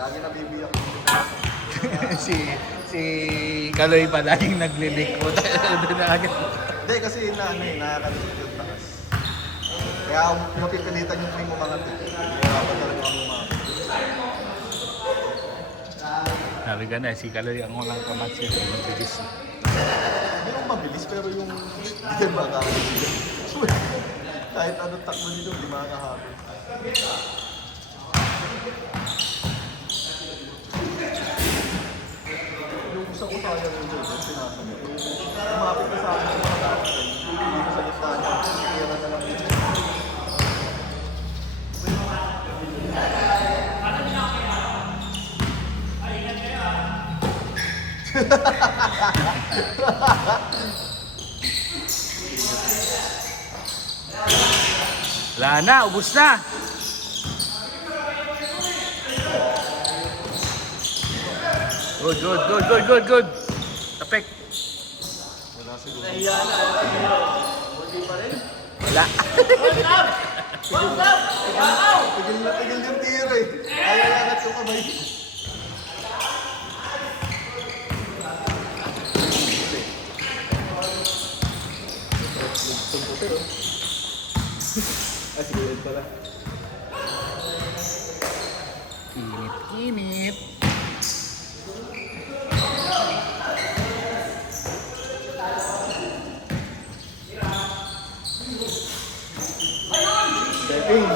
Lagi nabibiyak. si si Kaloy pa laging naglilik po doon na agad. Hindi, kasi nakakalikot yung taas. Kaya mapipilitan yung ring umangat eh. Kaya pa talaga ang umangat. Sabi ka na, si Kaloy ang unang kamatch yun. Mabilis. Hindi lang mabilis, pero yung hindi makakabilis. Kahit anong takbo nito, hindi makakahabol. Yung isa ko kaya rin yun, sinasabi. Lumapit na sa akin yung mga tao. Hindi ko sa gitna niya. Kaya na lang yun. Wala na, ubus na. Good. Tapek. Wala siguro. Nahiya na. Hindi pa rin. Wala. Tigil yung tira eh. Ayaw yangat yung kamay. Ay, siguro pala. Init. Stepping.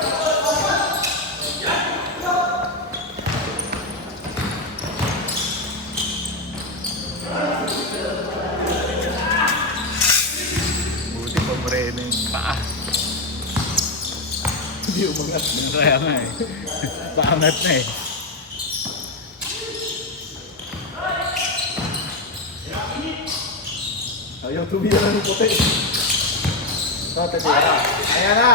Buti pa moreno yung paa. Hindi umangat. Kaya nga eh. Paangat na eh. Ayaw tumira ng puti. Ito, tira. Ayan na!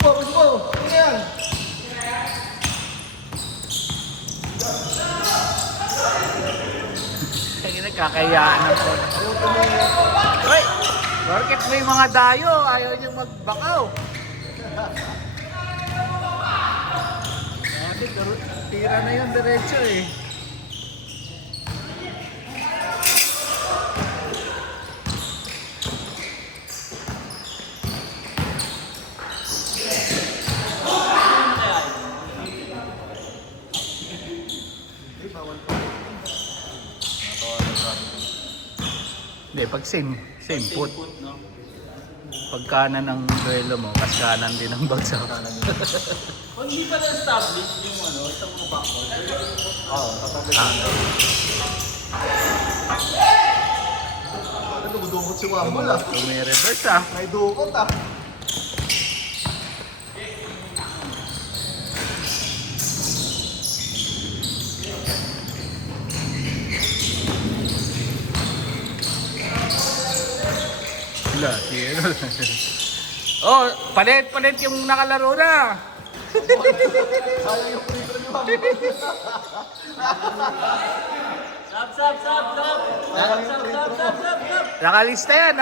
Push mo! Ayan! Kaya nagkakayaan ako. Ayaw tumira. Hoy! Bakit may mga dayo? Ayaw niyang magbakaw. Kasi tira na yung diretso eh. Hindi, bawal pa. Natawanan sa akin. Hindi, pag same foot. Pag kanan ang duelo mo, kas kanan din ang bagsak. Kung hindi pa na-establish yung sa mga backball. Oo, tatabi. Ano, dumudukot si Wambol ah. Reverse ah. May dukot ah. Wala, zero. Oh, palit yung nakalaro na. Sayang yung free throw ni Wambol. Sab! Sayang yung free throw. Nakalista yan.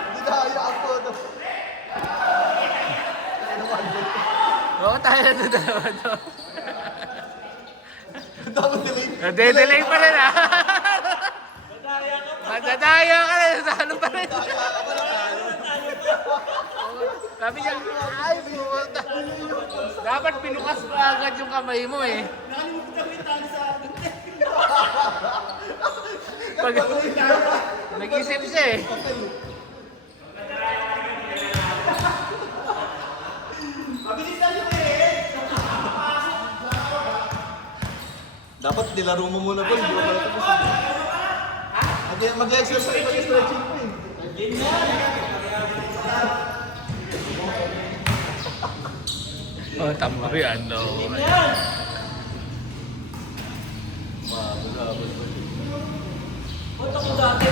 Hindi na hayaan po. Oo, tayo na dalawa to. Dapat delay. Delay pa rin ah. Madadaya ka na. Salo pa rin. Sabi niya, ay, pumunta. Dapat pinukas mo agad yung kamay mo eh. Pag nag-isip siya eh. Dapat nilaro mo muna po. Hindi mo pala tapos. Mag-exercise, mag-stretching po eh. Oh, tama yan, no. Ba't ako dati?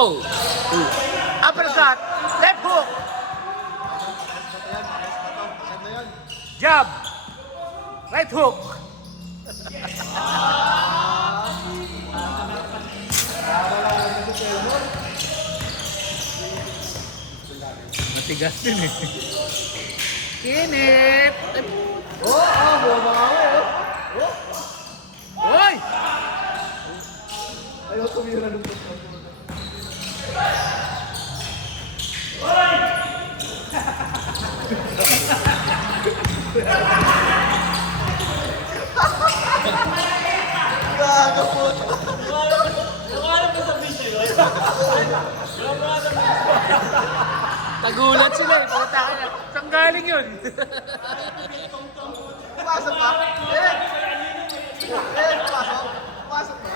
Oh! Uppercut! Left hook! Maganda yan. Jab! Right hook! Matigas din eh. Kinip! Bumawi oh. Hoy! Ayaw tumira nung Gaga po. Nakaharap ka sa video yun. Nagulat sila eh. Puta ka na. Saan galing yun? Pumasok ka? Pumasok. Pumasok ka?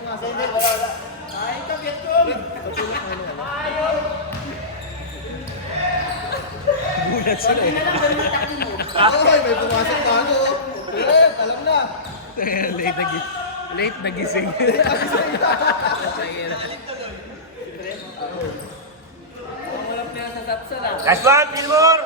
Pumasok. Hindi, wala. Ay, kabit ko. Nagulat sila eh. Ay, may pumasok ka ano. Alam na. Late nagising. Last one, Gilmore!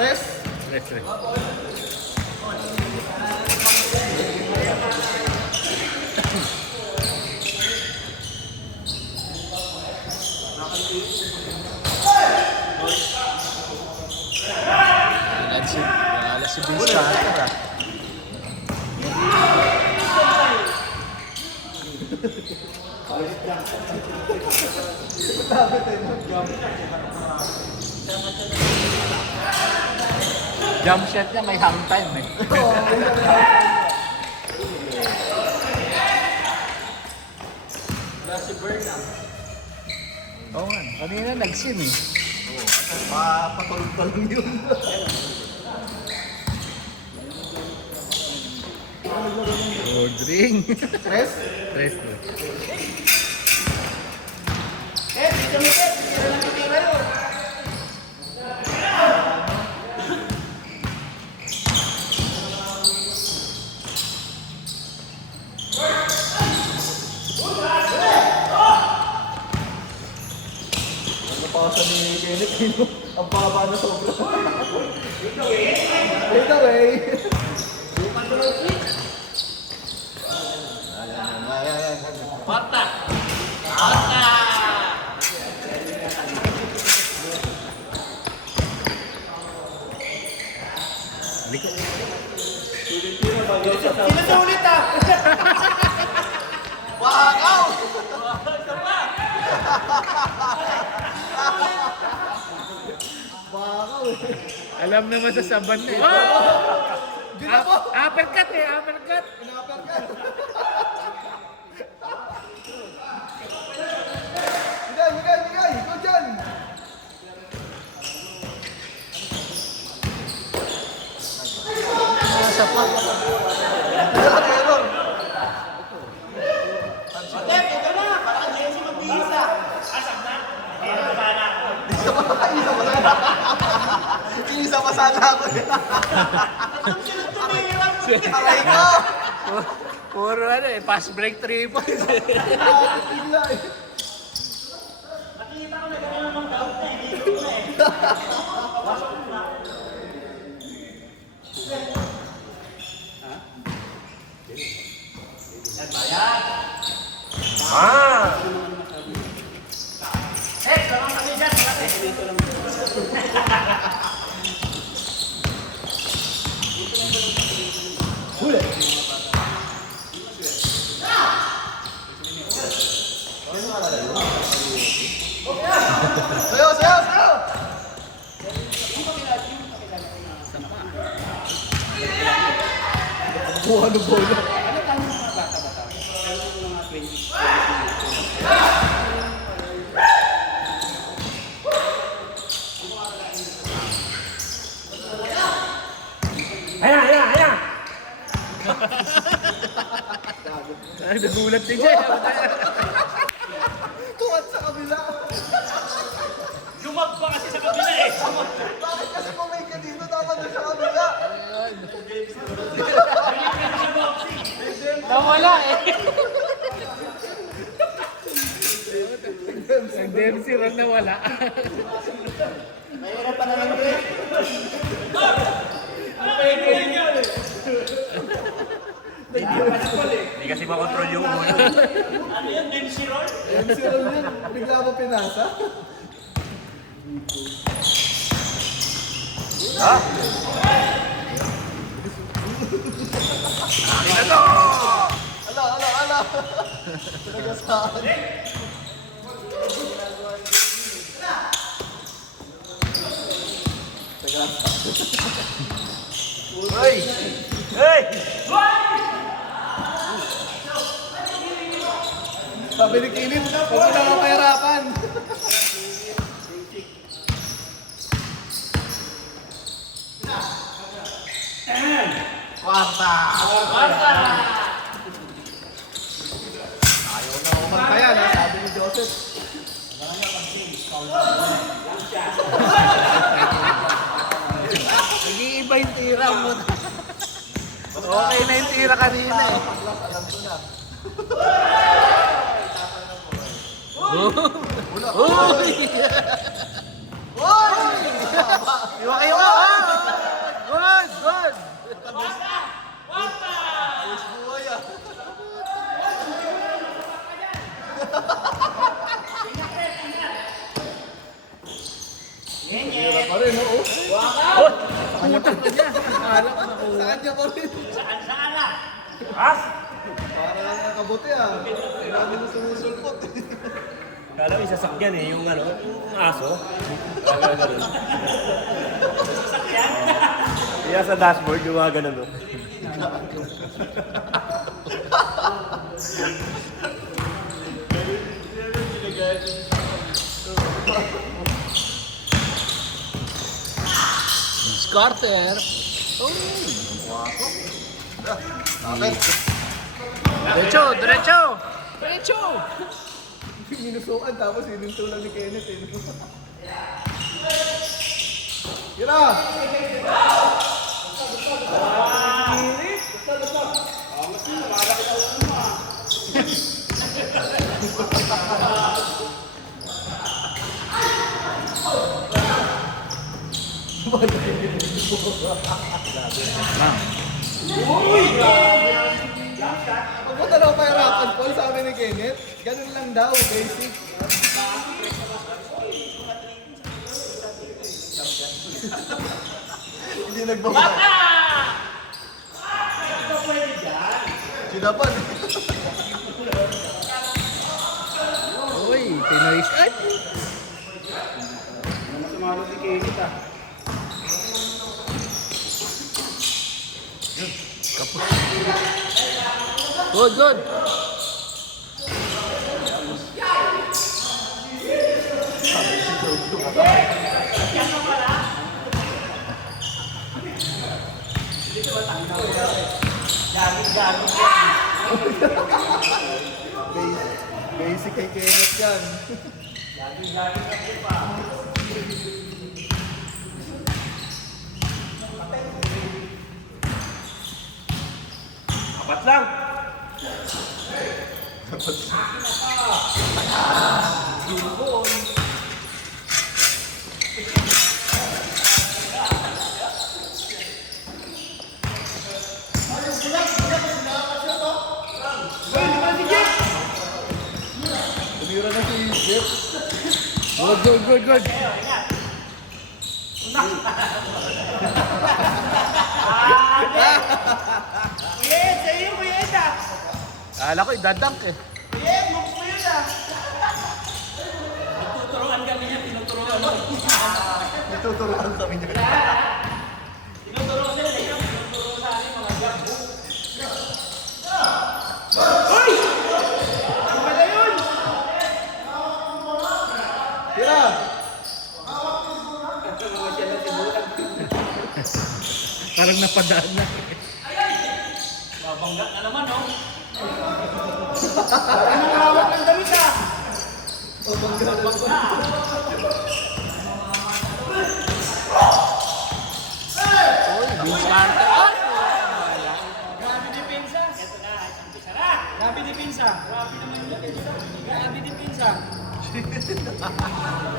Press. Wala si Vince Carter ah. Jump shot niya may hang time eh. Wala si Bernard. Oo nga, kanina nag-sim eh. Patulog ka lang yun. Ordering. Press. Press. Napasa ni Kenneth. Ang baba na sobra. Take away. Bata! Bata! Likod. Sinusulit ah! Wakaw! Wakaw eh. Alam naman sa saban na eh. Ginabo! Uppercut eh, uppercut. Pinapal ka. Bigay! Ikaw dyan! Sa pa. Error! Step, ito na! Baka Jesse mag-iisa! Asap na! Isa pa sana ako. Ang sunod tumihirap! Aray ko! Puro ano eh, fast break 3 points. Bigla eh. Nakita ko na gano'n ng doubt na eh. Hindi na eh. Sayo! Buha ng bola. Ay, nagulat din siya. Tuwad sa kabila. Lumagpa kasi sa kabila eh. Bakit kasi pumay ka dito, dapat doon sa kabila? Nawala eh. Ang Dempsey ron na wala. Mahirap pa naman rin. Hindi kasi makontrol yung ulo. Ano yan? Dempsey roll? Yan si Ron yun. Bigla mo pinasa. Ala. Pinagasaan. Hoy! Hey! Sabi ni Kinit, huwag mo na kapahirapan. Kwarta! Ayaw na umang yan, ha? Sabi ni Joseph. Nag-iiba yung tira mo. Okay na yung tira kanina eh. Alam ko na. Uy! Hoy! Iwa! Good! Ayos buhay, ah. Hirap pa rin, oo. Putak na niya. Akala ko nakuha. Sa kanya pa rin. Saan na? As! Para lang nakabuti, ah. Marami na sumusulpot. Kala mo yung sasakyan eh, yung ano, yung aso. Kaya ganun. Kaya sa dashboard, yung mga ganun. No? Carter. Bakit? Diretso! Minusukan tapos sinintulan ni Kenneth, eh. Tira! Huwag mo talaga pahirapan, Paul, sabi ni Kenneth. Ganun lang daw, basic. Hindi nagbawa. Sinapan. Uy, Pinoy shot. Sumalo si Kenny ah. Good. Basic kay Kenneth yan. Apat lang. Tumira na si Jeff. Good. Kala ko idadank eh. Tuturuan kami niya, tinuturuan mo. Ituturuan kami niya. Tinuturuan sila, tinuturuan sa akin mga gabo. Tira! Parang napadaan na. Babangga na naman, oh. Anong hawak ng damit ah? Vince Carter. Ah! Grabe depensa. Ito na, umpisa na. Grabe depensa. Grabe naman yun. Grabe depensa.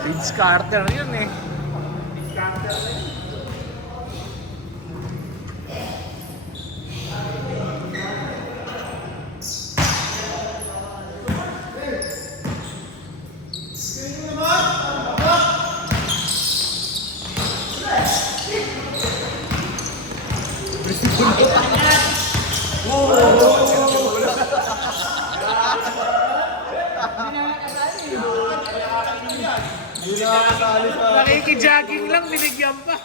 Vince Carter yun eh. Carter na yun. Hindi na nakasali sa... Nakiki-jogging lang, binigyan pa.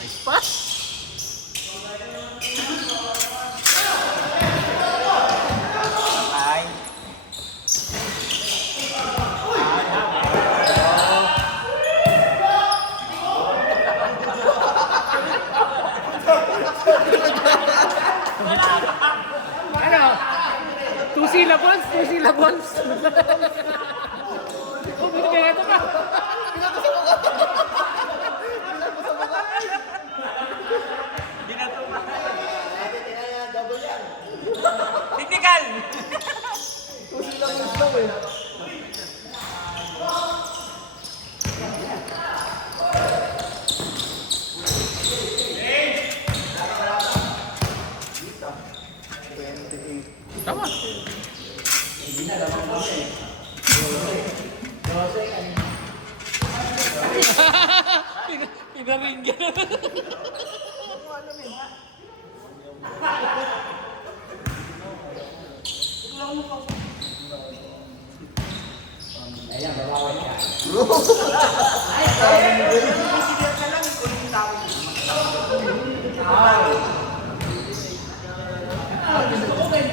Nice pass. Ay. Ano? Two syllables? Two syllables? Oh, binigyan ito pa. Technical! Tusi lang yung slow eh. Tama. Pinaringgan.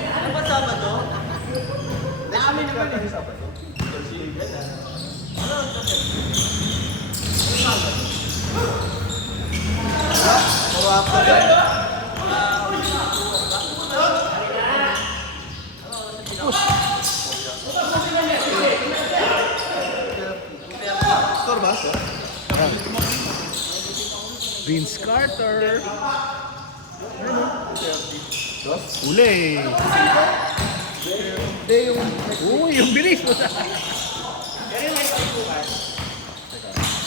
Ano ba Sabado? Namin naman eh. Sabado? Mawak ko yan. Score ba? Vince Carter. Uli. Hindi yung... Uy, yung bilis mo sa...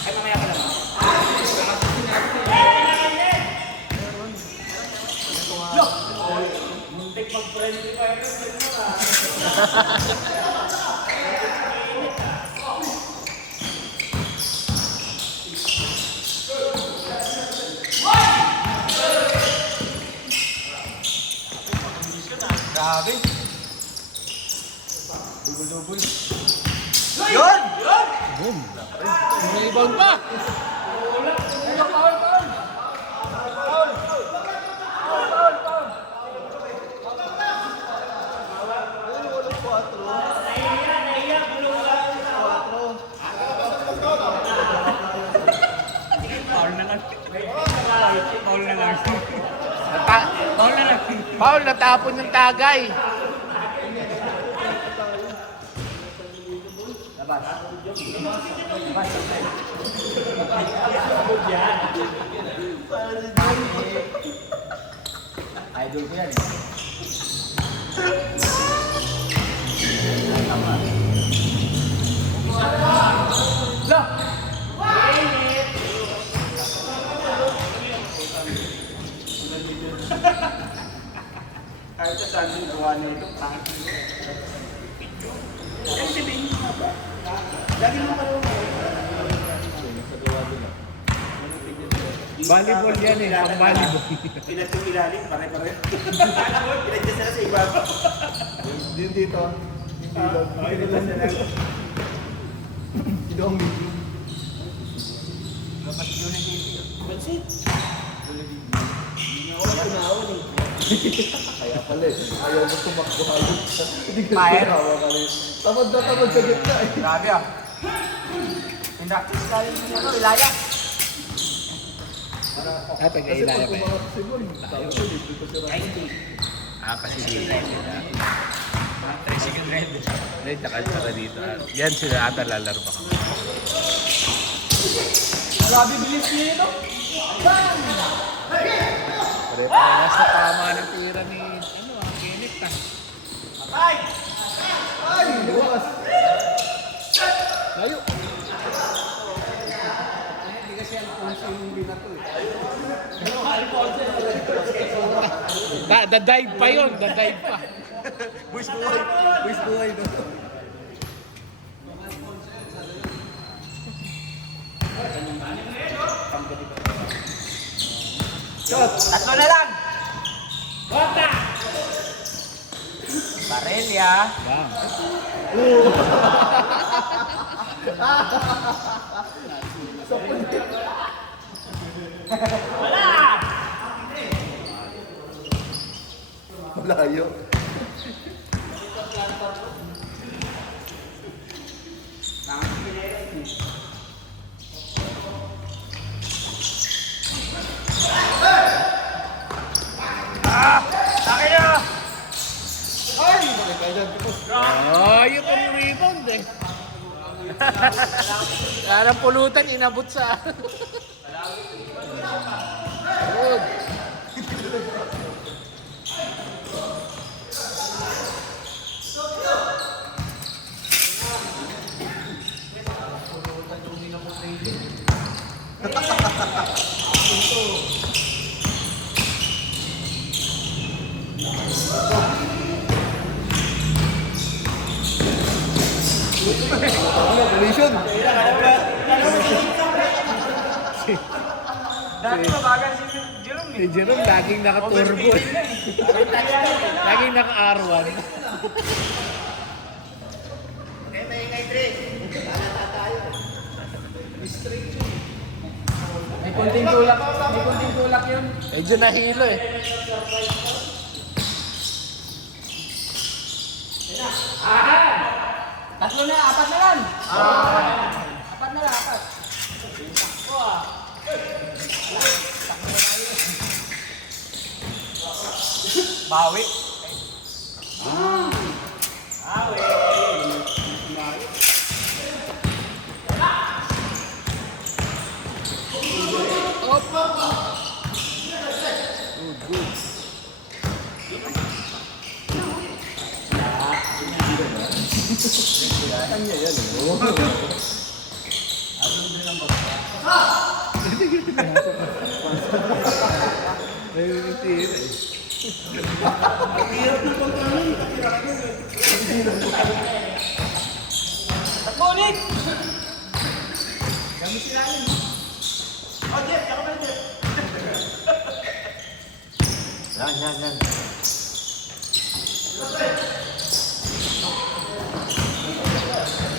Ay, mamaya ka lang. Muntik mag-friendly pa ito. Grabe. Dubul-dubul. Yun! Boom. May rebound pa. Ayun, walang 4. Paul na lang. Paul na lang. Paul na lang. Paul, natapon yung tagay. Idol ko yan eh. Kahit sa Sunday, gawa na ito, prank. Ay, sabihin mo nga ba? Lagi mo pa rin. Volleyball yan eh, pang volleyball. Pinat yung ilalim, pare-pare. Pinadya sila sa iba. Din dito. Pinadya sila. Ito ang meeting. Dapat yun ang game. Pansit. Kaya pala eh. Ayaw mo tumakbo halos. Hindi ka Fire. tumawa ka rin. Tamad na tamad sa gitna eh. Grabe ah. Pinractice tayo yung ano, ilaya. Taga-ilaya Kasi ba? pag Sibon, sabi ko, hindi ko sira. Kasi dito sila. Tricycle red. Red, nakasara dito. Yan sila ata lalaro pa kami. Grabe bilis niya ito. Pare-parehas na tama ng tira ni, Kenneth ah. Ay, bukas! Layo. Hindi kasi Alfonso yung binato eh. Da-dive pa yun, da-dive pa. Buwis buhay no? Shot! Tatlo na lang. Bota! Barelya. Bang. Sa punit. Malayo. Akin na! Ay! Bakit tayo dyan? Yung pang rebound eh. Parang pulutan, inabot sa... Good. Ano, collision? Dati mabagal si Jerome Si Jerome laging naka-turbo. Laging naka-R1. May kunting tulak yun. Medyo nahilo eh. Tatlo na, apat na lang. Apat na lang, apat. Bawi. Kanya yan eh. Ayun yung tira eh. Takbo ulit. Yan.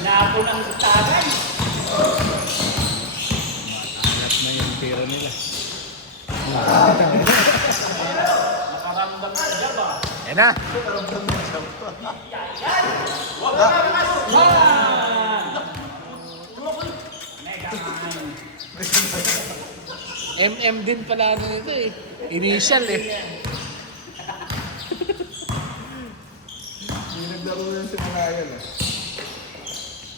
Napo ng tagay. Alat na yung tira nila. Nakaramdam na dyan ba? Yan na. MM din pala ano nito eh. Initial eh. Hindi naglaro yan si Mangayan eh.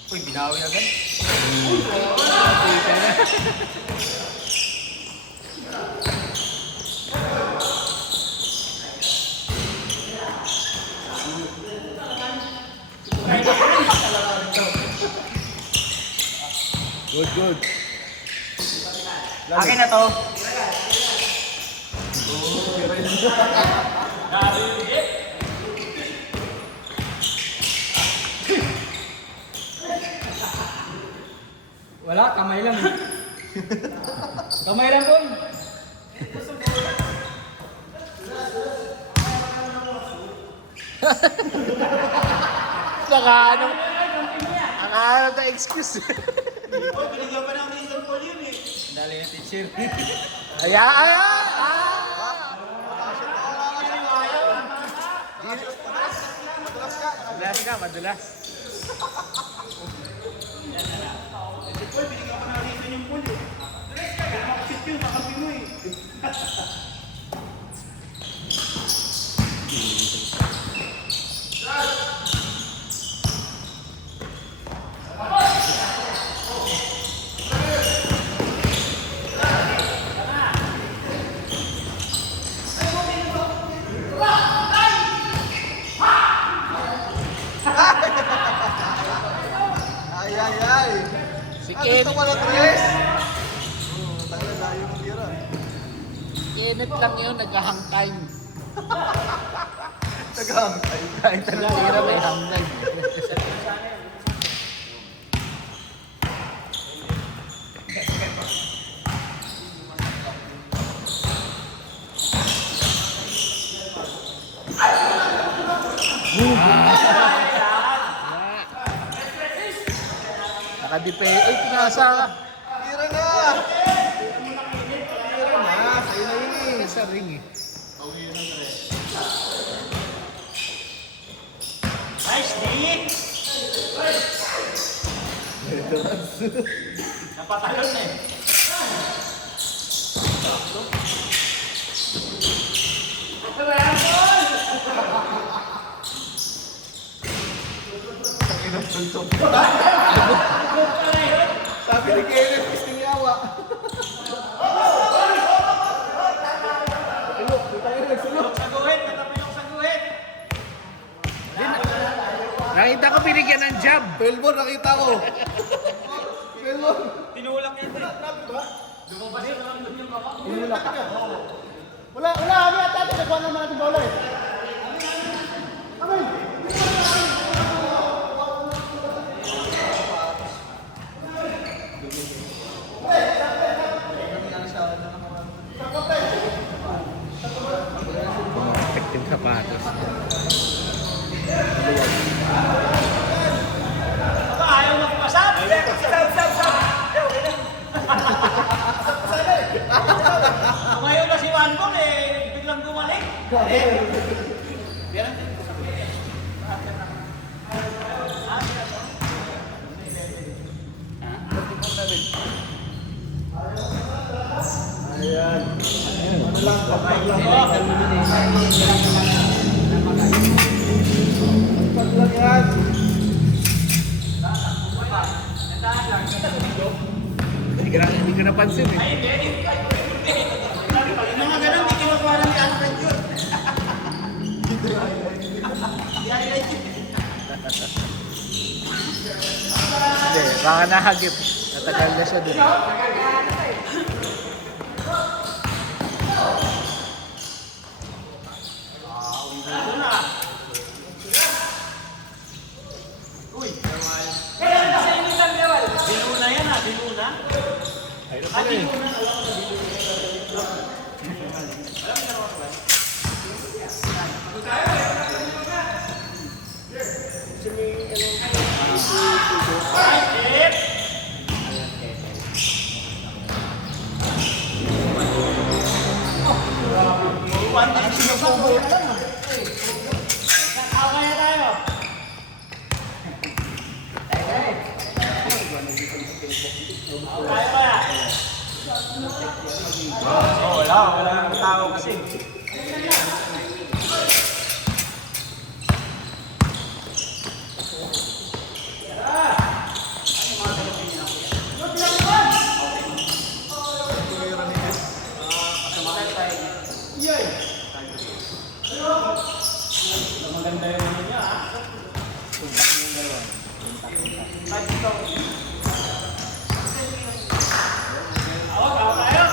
Uy, binawi agad. Good. Akin na to. Wala, kamay lang. Kamay lang po. Nakaano. Nakaano na excuse. Dali na teacher. Ayan. Madulas. Ay, ay, ay. Si Ah, Ken. gusto mo na tres? Oo, tayo layo mo tira. Kenneth lang yun, nag-hang time. Nagahangkay. Kahit anong tira, may hang time. Naka-depe. Eh, pinasa. Tira na! Tira na, sa'yo na yun eh. Sa ring eh. Nice, D! Napatalon eh. Sabi ni Kenneth, pisting yawa. Saguhin, natapin yung saguhin. Nakita ko binigyan ng jab. Belmont, nakita ko. Belmont. Tinulak yan. Wala, kami at ate, nagkuha naman natin bola eh. Effective sapatos. Ayaw magpasap. Tumayo na si Wanbong eh. Biglang gumaling. Paglang yan. Hindi ko napansin eh. Mga ganun, hindi kinukuha ng content yun. Hindi, baka nahagip. Natagal na siya dun. Dinuna yan ah, dinuna. Kaya tayo. Kaya ba? Wala nang tao kasi. Maganda yung ano niya ah. Awag tayo.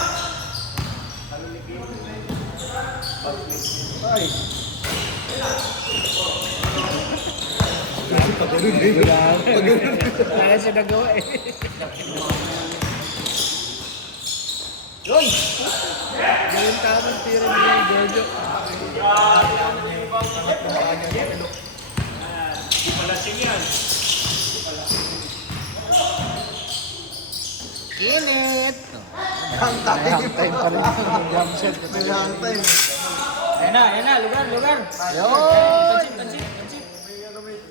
Ay. Kaya siya nagawa eh. Yun! Yung tamang tira ni Giorgio. Kenneth! Hang May hang time. time pa rin yung jump shot. May hang time. Ayan na, lugar. Yun! Pansit.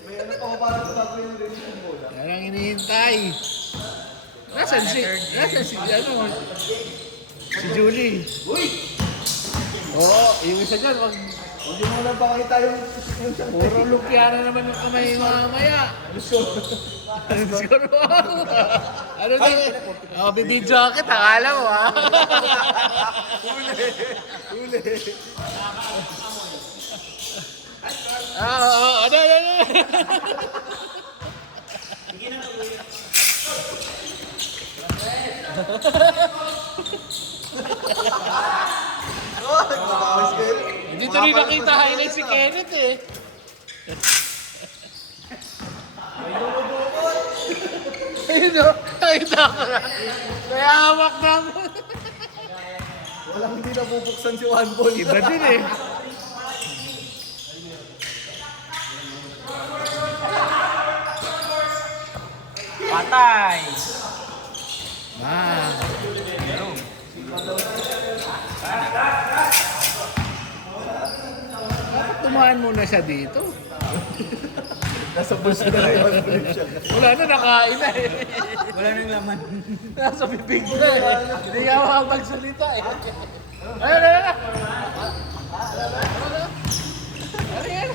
May ano pa ko para sa tapo yung rin yung bola. Yan ang hinihintay. Nasaan si, ano? Si Julie. Uy! Oo, yung isa dyan, wag... Huwag mo lang pakita yung siyang Puro lumpia na naman yung kamay mamaya. Siguro ako. Ano na? Oh, bibidyo kita, akala mo ha? Huli. Ano? Oh, nagpapawis kayo. Hindi tuloy nakita highlight si Kenneth eh. Ayun o, nakita ko na. Kaya hawak na mo. Walang hindi nabubuksan si One Ball. Iba din eh. Patay! Bakit tumahan muna siya dito? Nasa bulsa na yung siya. Wala na, nakain na eh. Wala nang laman. Nasa bibig na eh. Hindi ka makapagsalita eh. Ayun. Ano yan?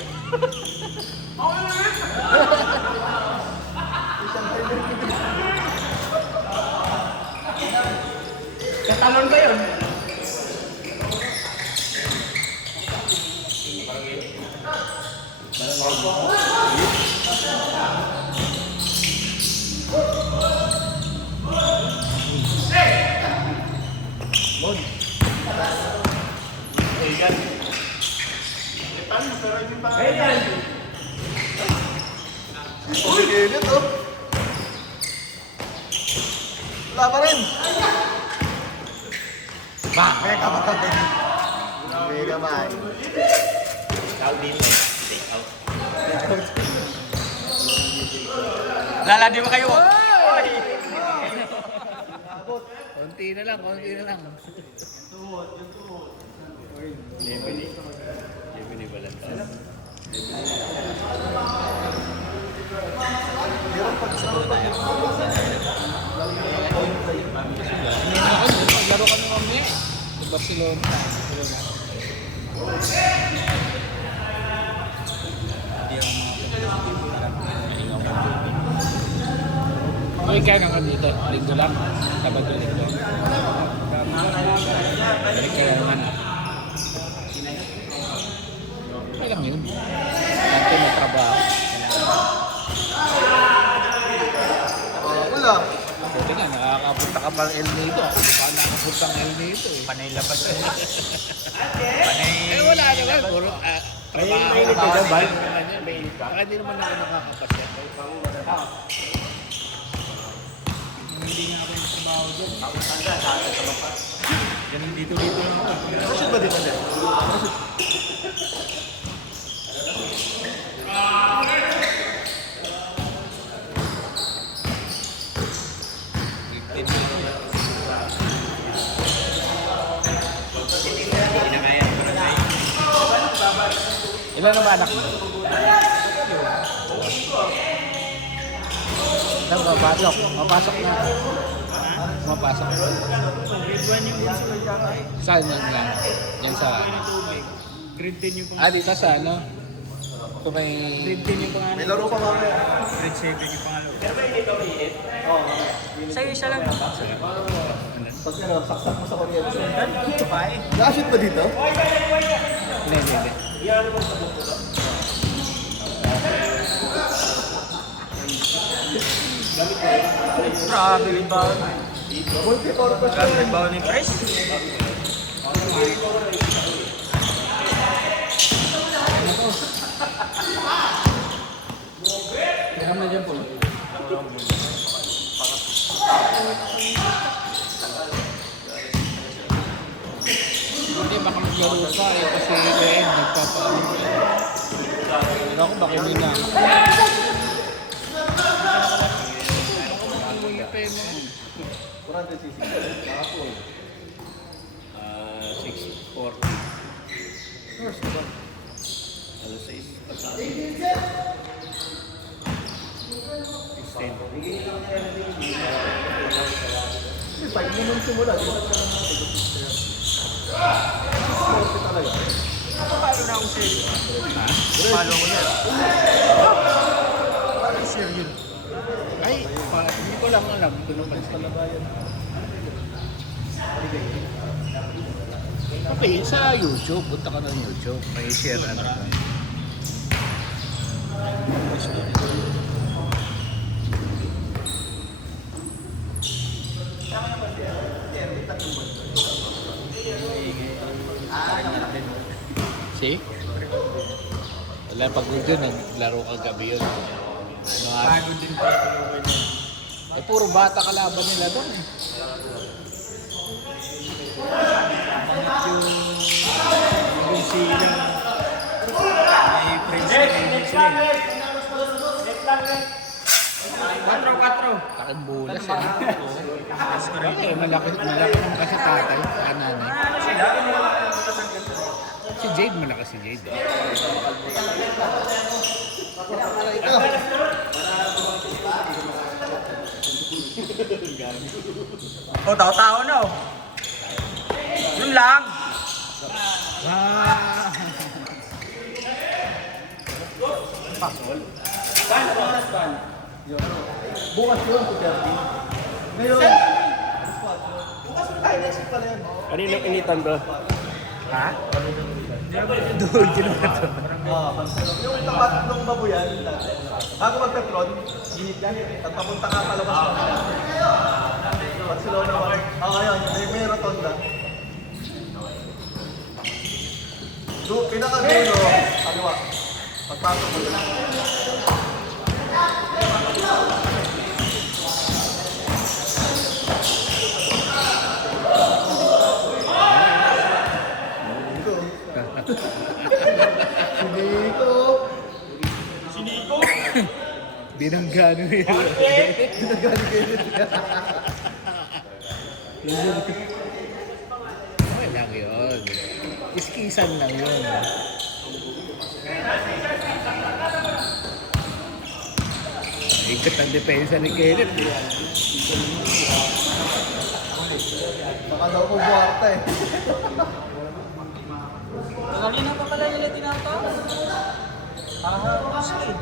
Katalon ba yun? Okay kayo nito. Wala pa rin. Mega man. Mega man. Laladi mo kayo. Konti na lang. Lemon eh, balanta. Laro kami mamaya. Sa Barcelona. Okay, kaya naman dito. Linggo lang. Sabado linggo. Balik kaya naman. Okay lang yun. Dati may trabaho. Wala. Buti nga, nakakapunta ka pang El Nido. Ako pa nakapunta ng El Nido eh. Panay labas yun. Panay... Eh wala naman. Puro trabaho. Mainit ka dyan, Bal? Mainit ka? Baka hindi naman ako nakakapasya. Hindi nga ako yung trabaho dyan. Ganun dito lang ako. Masud ba dito dyan? Ilan na ba anak mo? Ilan mapasok? Mapasok na. Mapasok. Grade 1 yung bunso. Saan yan lang? Yan sa... Grade 10 yung Ah, dito sa ano? Ito may... Grade 10 yung pangalan. May laro pa mamaya. Grade 7 yung pangalan. Sa'yo isa lang. Pag ano, saksak mo sa kuryente. Babae. Nakashoot ba dito? Hindi. Grabe yung baon. Multi-purpose Grabe yung baon ni Pres. Kaya na dyan po. Hindi, baka maglaro pa eh. Kasi Len, nagpapaano ko eh. Pero ako baka hindi na. Kurante sisi. Kahapon. 6:40. Nurse ba? Alas 6. 10. Kasi 5 minutes simula. Di ba? 640 talaga. Napapalo na akong sale. Palo mo yan. Parang share yun. Ay, hindi ko lang alam. Hindi ko lang pansin. Palagayan. Okay, sa YouTube. Punta ka ng YouTube. May share ano. See? Wala pag yun, naglaro kagabi yun. Pagod din pa ito. Eh, puro bata kalaban nila doon. Yung sila. May friends na rin sila. 4-4. Parang bulas eh. Okay, malaki naman kasi tatay, nanay. Si Jade, malaki si Jade. O, tao-tao na oh. Yun lang. Wow! Bukas yun, 2:30. Ngayon, bukas ay, next week pala yun. Kanina initan to. Ha? Doon, ginawa to. Barcelona. Yung tapat ng babuyan, bago mag-Petron, papunta ka palabas mo. Barcelona 1. Ngayon, may rotonda. Pinaka-dulo, kaliwa. Pagpasok mo lang. Siniko. Binanggano yun. Okay lang yun. Iskisan lang yun. Ikat ang depensa ni Kenneth. Baka daw ko buwarta eh. Kanina pa pala nila tinatawag. Kahapos eh.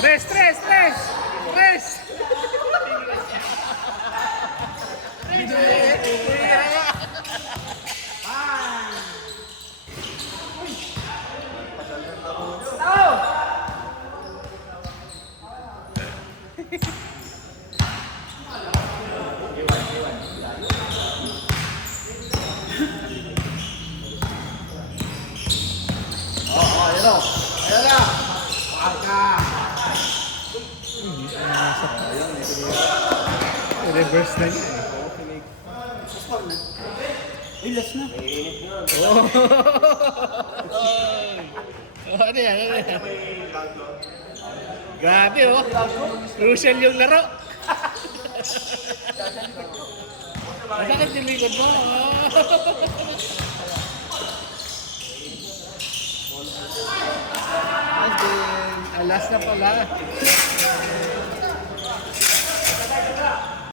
Tres, tres, tres! Tres! Ayan o. Ayan na. Reverse na yun. Ilas na. Oh! Oh, ano yan? Ano yan? Grabe oh. Crucial yung laro. Masakit yung likod mo. Nice game. Alas na pala.